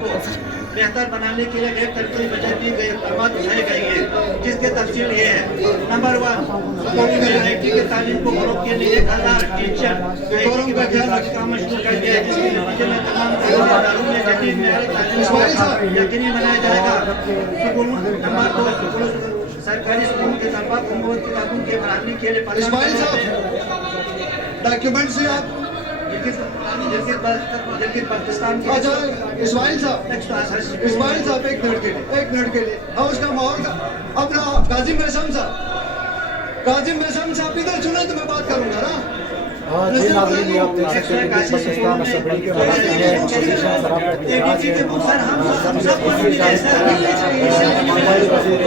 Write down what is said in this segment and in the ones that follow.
کو بہتر بنانے کے لیے غیر ترقی بجٹ دی گئی اقدامات اٹھائے گئے ہیں، جس کے تفصیل یہ ہے: نمبر 1، سکولی میں آئی ٹی کے تعلیم کو فروغ کے لیے 1000 ٹیچر آئی ٹی کے بجائے کام شروع کر دیا ہے، جس کے نتیجے میں تمام تعلیمی اداروں میں جدید معیاری تعلیم کو یقینی بنایا جائے گا۔ نمبر 2، سرکاری اسکولوں کے طلباء کو مفت کتابوں کے فراہمی کے لیے اسماعیل صاحب ڈاکیومنٹ سے آپ پاکستان کی اسماعیل صاحب ایک منٹ کے لیے ہاؤس کا ماحول کا اپنا قاسم بیسم صاحب ادھر سنیں تو میں بات کروں گا نا۔ جی ناظرین، یہ آپ دیکھ سکتے ہیں کہ پاکستان اسمبلی کے ملازمین ہیں، اپوزیشن سراب کا احتجاج ہے۔ ہمارے وزیر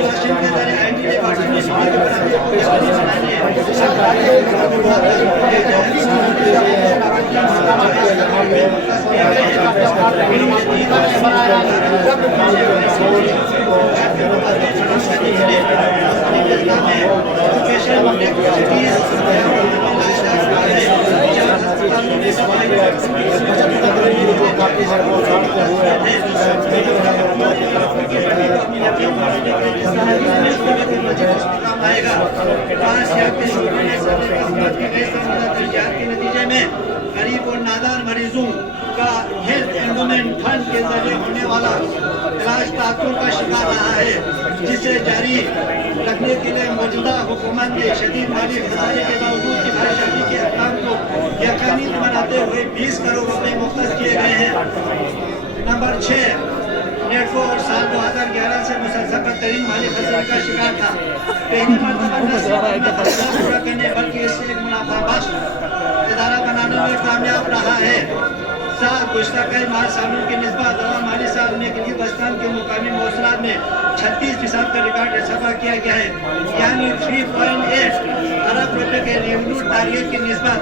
کے نتیجے میں غریب اور نادار مریضوں کا ہیلتھ اینڈومنٹ فنڈ کے ذریعے ہونے والا علاج تعطل کا شکار رہا ہے، جسے جاری رکھنے کے لیے موجودہ حکومت نے شدید مالی خسارے کے باوجود کفایت شافی کے اقدام کو یقینی بناتے ہوئے 20 کروڑ روپے مختص کیے گئے ہیں۔ نمبر 6، نیٹو اور سال 2011 سے مسلسل بدترین مالی خسارے کا شکار تھا۔ پہلی مرتبہ نہ صرف اپنا خرچہ پورا کرنے بلکہ اس سے ایک منافع بخش ادارہ بنانے میں کامیاب رہا ہے۔ 7، گزشتہ کئی ماہ سالوں کی نسبت مالی سال میں گلگت کے مقامی مواصلات میں 36% کا ریکارڈ اضافہ کیا گیا ہے، یعنی 3.8 ارب روپے کے ریونیو ٹارگیٹ کی نسبت